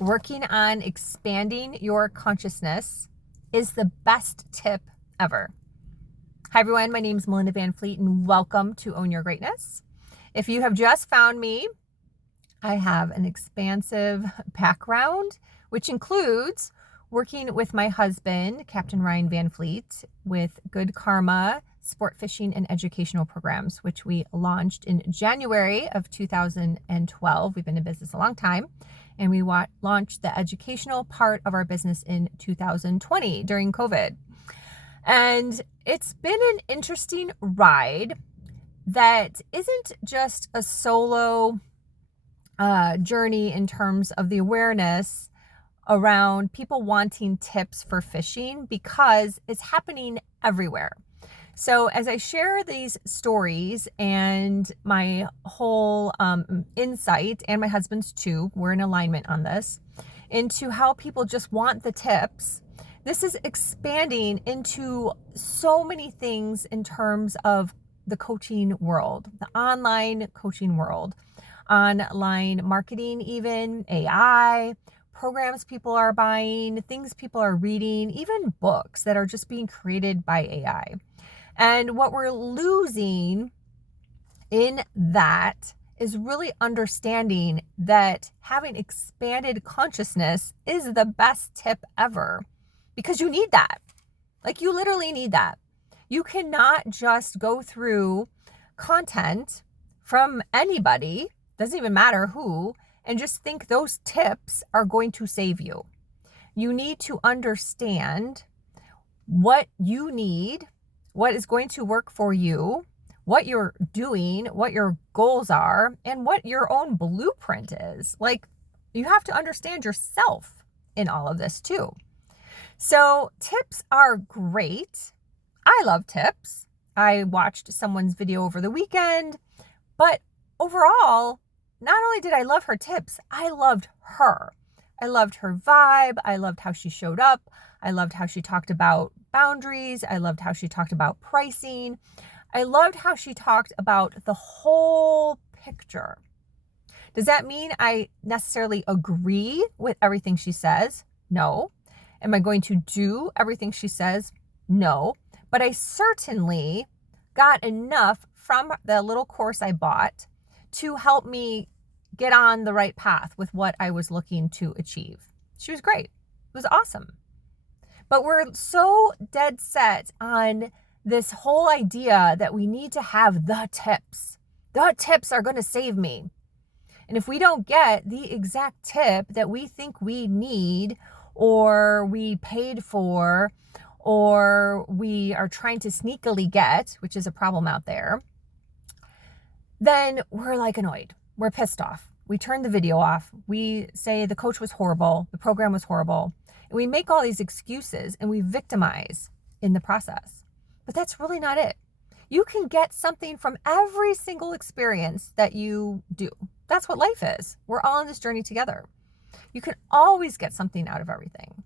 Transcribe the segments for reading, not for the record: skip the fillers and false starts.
Working on expanding your consciousness is the best tip ever. Hi, everyone. My name is Melinda Van Fleet, and welcome to Own Your Greatness. If you have just found me, I have an expansive background, which includes working with my husband, Captain Ryan Van Fleet, with Good Karma sport fishing and educational programs, which we launched in January of 2012. We've been in business a long time, and we launched the educational part of our business in 2020 during COVID. And it's been an interesting ride that isn't just a solo journey in terms of the awareness around people wanting tips for fishing, because it's happening everywhere. So as I share these stories and my whole insight, and my husband's too, we're in alignment on this, into how people just want the tips, this is expanding into so many things in terms of the coaching world, the online coaching world, online marketing, even AI, programs people are buying, things people are reading, even books that are just being created by AI. And what we're losing in that is really understanding that having expanded consciousness is the best tip ever, because you need that. Like, you literally need that. You cannot just go through content from anybody, doesn't even matter who, and just think those tips are going to save you. You need to understand what you need, what is going to work for you, what you're doing, what your goals are, and what your own blueprint is. Like, you have to understand yourself in all of this too. So tips are great. I love tips. I watched someone's video over the weekend, but overall, not only did I love her tips, I loved her. I loved her vibe. I loved how she showed up. I loved how she talked about boundaries. I loved how she talked about pricing. I loved how she talked about the whole picture. Does that mean I necessarily agree with everything she says? No. Am I going to do everything she says? No. But I certainly got enough from the little course I bought to help me get on the right path with what I was looking to achieve. She was great. It was awesome. But we're so dead set on this whole idea that we need to have the tips. The tips are going to save me. And if we don't get the exact tip that we think we need, or we paid for, or we are trying to sneakily get, which is a problem out there, then we're like annoyed. We're pissed off. We turn the video off. We say the coach was horrible. The program was horrible. And we make all these excuses and we victimize in the process. But that's really not it. You can get something from every single experience that you do. That's what life is. We're all on this journey together. You can always get something out of everything.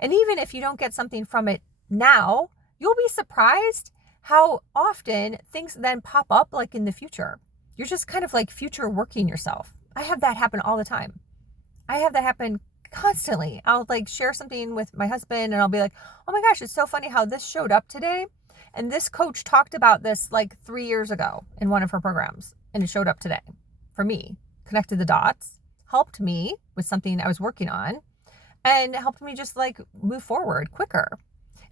And even if you don't get something from it now, you'll be surprised how often things then pop up like in the future. You're just kind of like future working yourself. I have that happen all the time. I have that happen constantly. I'll like share something with my husband and I'll be like, oh my gosh, it's so funny how this showed up today. And this coach talked about this like 3 years ago in one of her programs, and it showed up today for me. Connected the dots, helped me with something I was working on, and helped me just like move forward quicker.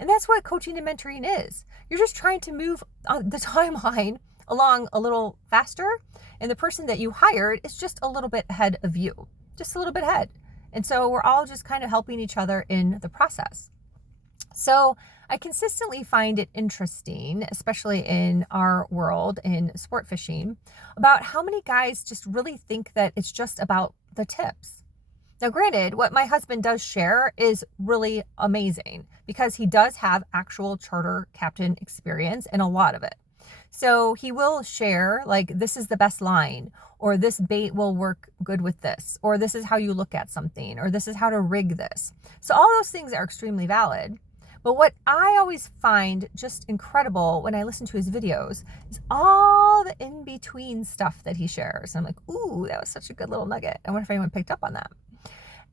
And that's what coaching and mentoring is. You're just trying to move the timeline along a little faster, and the person that you hired is just a little bit ahead of you, just a little bit ahead. And so we're all just kind of helping each other in the process. So I consistently find it interesting, especially in our world in sport fishing, about how many guys just really think that it's just about the tips. Now, granted, what my husband does share is really amazing, because he does have actual charter captain experience in a lot of it. So he will share like, this is the best line, or this bait will work good with this, or this is how you look at something, or this is how to rig this. So all those things are extremely valid. But what I always find just incredible when I listen to his videos is all the in-between stuff that he shares. I'm like, ooh, that was such a good little nugget. I wonder if anyone picked up on that.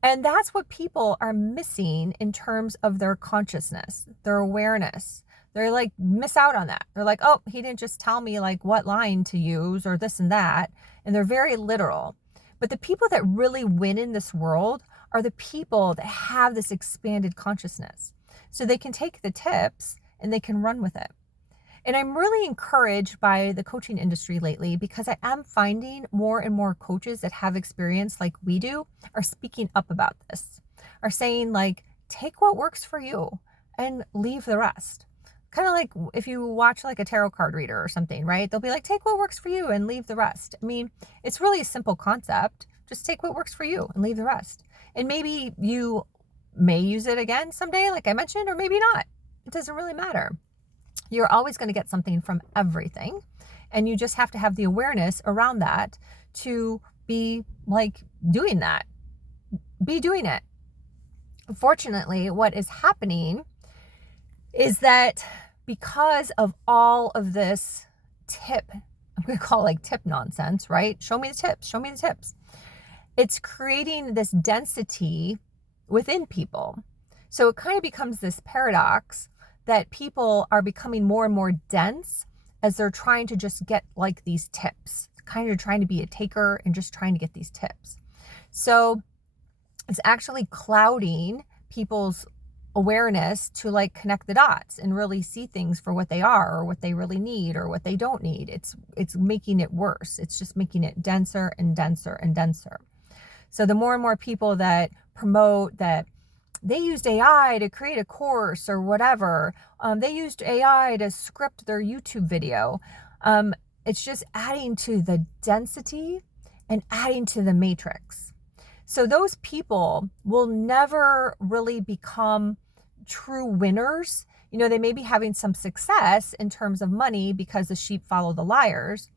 And that's what people are missing in terms of their consciousness, their awareness. They're like, miss out on that. They're like, oh, he didn't just tell me like what line to use or this and that. And they're very literal. But the people that really win in this world are the people that have this expanded consciousness. So they can take the tips and they can run with it. And I'm really encouraged by the coaching industry lately because I am finding more and more coaches that have experience like we do are speaking up about this, are saying like, take what works for you and leave the rest. Kind of like if you watch like a tarot card reader or something, right? They'll be like, take what works for you and leave the rest. I mean, it's really a simple concept. Just take what works for you and leave the rest. And maybe you may use it again someday, like I mentioned, or maybe not. It doesn't really matter. You're always going to get something from everything. And you just have to have the awareness around that to be like doing that. Be doing it. Unfortunately, what is happening is that because of all of this tip, I'm going to call it like tip nonsense, right? Show me the tips, show me the tips. It's creating this density within people. So it kind of becomes this paradox that people are becoming more and more dense as they're trying to just get like these tips, kind of trying to be a taker and just trying to get these tips. So it's actually clouding people's awareness to like connect the dots and really see things for what they are or what they really need or what they don't need. It's making it worse. It's just making it denser and denser and denser. So the more and more people that promote that they used AI to create a course or whatever, they used AI to script their YouTube video. It's just adding to the density and adding to the matrix. So those people will never really become true winners. You know, they may be having some success in terms of money because the sheep follow the liars,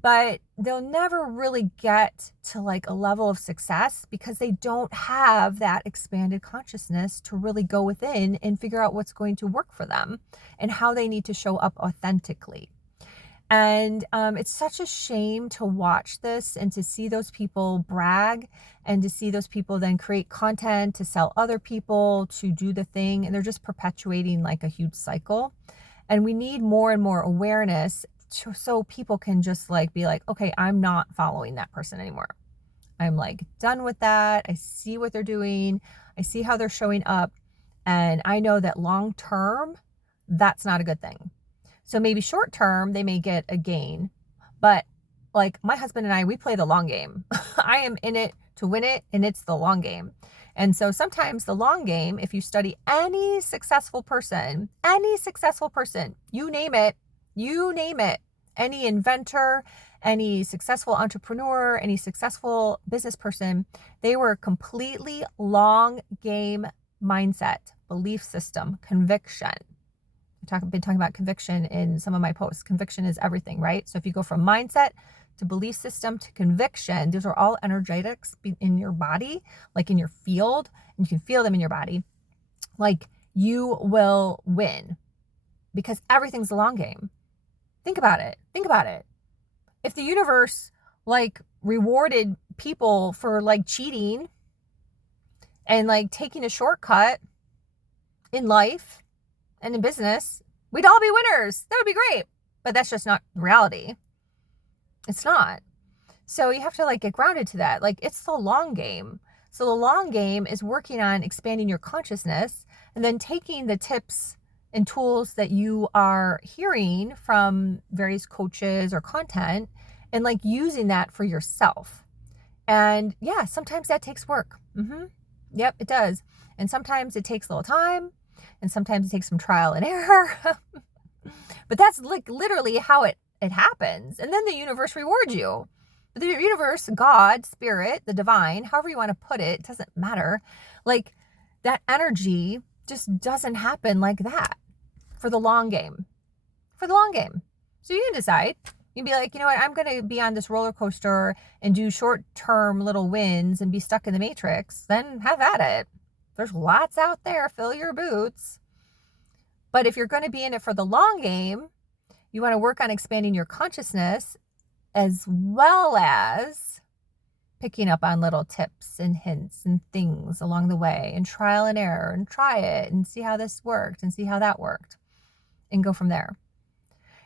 but they'll never really get to like a level of success because they don't have that expanded consciousness to really go within and figure out what's going to work for them and how they need to show up authentically. And it's such a shame to watch this and to see those people brag and to see those people then create content to sell other people to do the thing. And they're just perpetuating like a huge cycle. And we need more and more awareness so people can just like be like, okay, I'm not following that person anymore. I'm like done with that. I see what they're doing. I see how they're showing up. And I know that long term, that's not a good thing. So maybe short term, they may get a gain. But like my husband and I, we play the long game. I am in it to win it, and it's the long game. And so sometimes the long game, if you study any successful person, you name it, any inventor, any successful entrepreneur, any successful business person, they were completely long game mindset, belief system, conviction. I've been talking about conviction in some of my posts. Conviction is everything, right? So if you go from mindset to belief system to conviction, those are all energetics in your body, like in your field, and you can feel them in your body. Like you will win because everything's a long game. Think about it. If the universe like rewarded people for like cheating and like taking a shortcut in life and in business, we'd all be winners. That would be great. But that's just not reality. It's not. So you have to like get grounded to that. Like it's the long game. So the long game is working on expanding your consciousness and then taking the tips and tools that you are hearing from various coaches or content and like using that for yourself. And yeah, sometimes that takes work. Yep, it does. And sometimes it takes a little time and sometimes it takes some trial and error. But that's like literally how it happens. And then the universe rewards you. The universe, God, spirit, the divine, however you want to put it, doesn't matter. Like that energy just doesn't happen like that for the long game. So you can decide. You can be like, you know what, I'm going to be on this roller coaster and do short-term little wins and be stuck in the matrix. Then have at it. There's lots out there. Fill your boots. But if you're going to be in it for the long game, you want to work on expanding your consciousness as well as picking up on little tips and hints and things along the way, and trial and error, and try it and see how this worked and see how that worked, and go from there.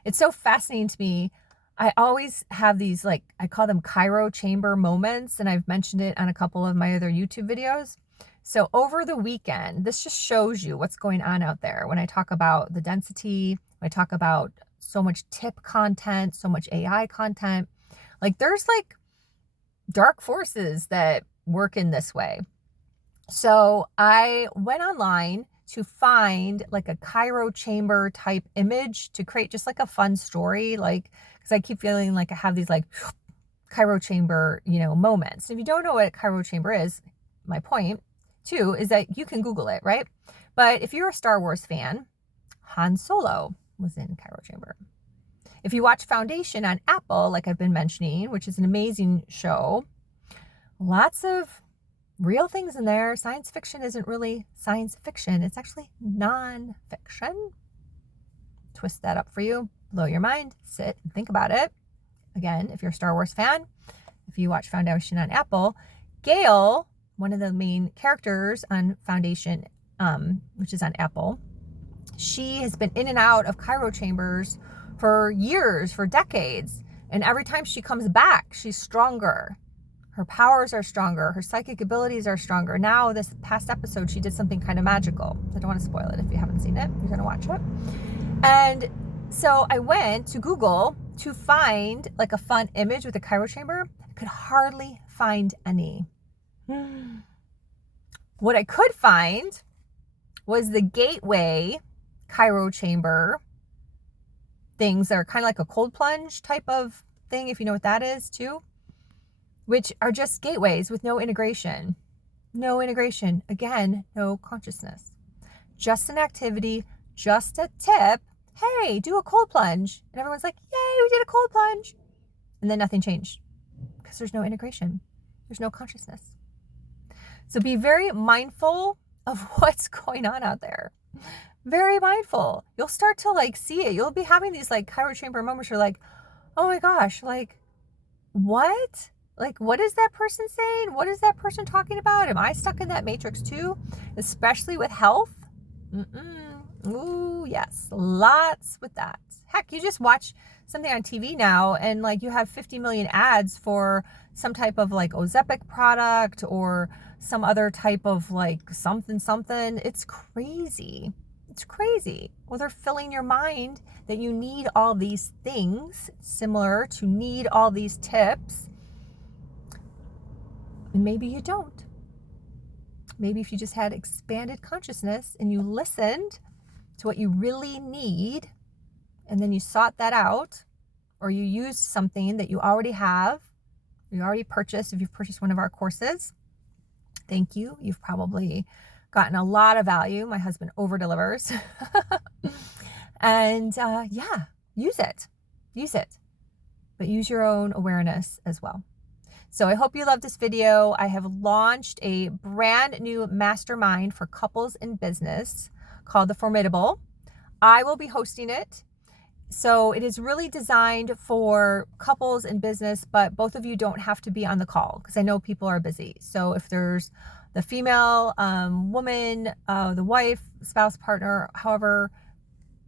It's so fascinating to me. I always have these, like, I call them Cairo chamber moments, and I've mentioned it on a couple of my other YouTube videos. So over the weekend, this just shows you what's going on out there. When I talk about the density, when I talk about so much tip content, so much AI content, like there's like dark forces that work in this way. So I went online to find like a Cairo chamber type image to create just like a fun story, like, because I keep feeling like I have these like Cairo chamber, moments. If you don't know what a Cairo chamber is, my point too is that you can Google it, right? But if you're a Star Wars fan, Han Solo was in Cairo chamber. If you watch Foundation on Apple, like I've been mentioning, which is an amazing show, lots of real things in there. Science fiction isn't really science fiction. It's actually non-fiction. Twist that up for you. Blow your mind. Sit and think about it. Again, if you're a Star Wars fan, if you watch Foundation on Apple, Gail, one of the main characters on Foundation, which is on Apple, she has been in and out of Cairo chambers for years, for decades. And every time she comes back, she's stronger. Her powers are stronger. Her psychic abilities are stronger. Now, this past episode, she did something kind of magical. I don't want to spoil it if you haven't seen it. You're going to watch it. And so I went to Google to find like a fun image with a Cairo chamber. I could hardly find any. What I could find was the Gateway Cairo chamber things that are kind of like a cold plunge type of thing, if you know what that is too, which are just gateways with no integration. No integration. Again, no consciousness. Just an activity, just a tip. Hey, do a cold plunge. And everyone's like, yay, we did a cold plunge. And then nothing changed because there's no integration. There's no consciousness. So be very mindful of what's going on out there. Very mindful. You'll start to like see it. You'll be having these like Cairo chamber moments. You're like, oh my gosh, like what? Like, what is that person saying? What is that person talking about? Am I stuck in that matrix too? Especially with health. Ooh, yes. Lots with that. Heck, you just watch something on TV now and like you have 50 million ads for some type of like Ozempic product or some other type of like something. It's crazy. It's crazy. Well, they're filling your mind that you need all these things, similar to need all these tips. And maybe you don't. Maybe if you just had expanded consciousness and you listened to what you really need, and then you sought that out, or you used something that you already have, you already purchased, if you've purchased one of our courses, thank you. You've probably gotten a lot of value. My husband over delivers. And yeah, use it, but use your own awareness as well. So I hope you love this video. I have launched a brand new mastermind for couples in business called The Formidable. I will be hosting it. So it is really designed for couples in business, but both of you don't have to be on the call because I know people are busy. So if there's the female woman, the wife, spouse, partner, however,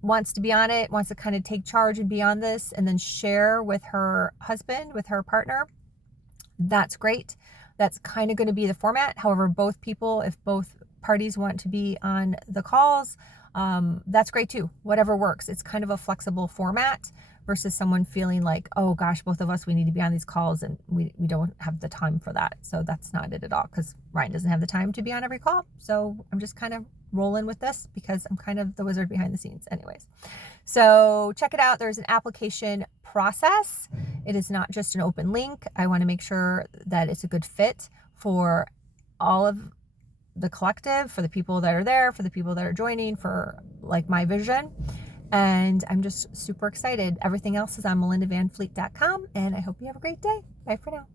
wants to be on it, wants to kind of take charge and be on this and then share with her husband, with her partner, that's great. That's kind of going to be the format. However, both people, if both parties want to be on the calls, that's great too. Whatever works. It's kind of a flexible format versus someone feeling like, oh gosh, both of us, we need to be on these calls and we don't have the time for that. So that's not it at all because Ryan doesn't have the time to be on every call. So I'm just kind of rolling with this because I'm kind of the wizard behind the scenes anyways. So check it out. There's an application process. It is not just an open link. I want to make sure that it's a good fit for all of the collective, for the people that are there, for the people that are joining, for like my vision. And I'm just super excited. Everything else is on melindavanfleet.com. And I hope you have a great day. Bye for now.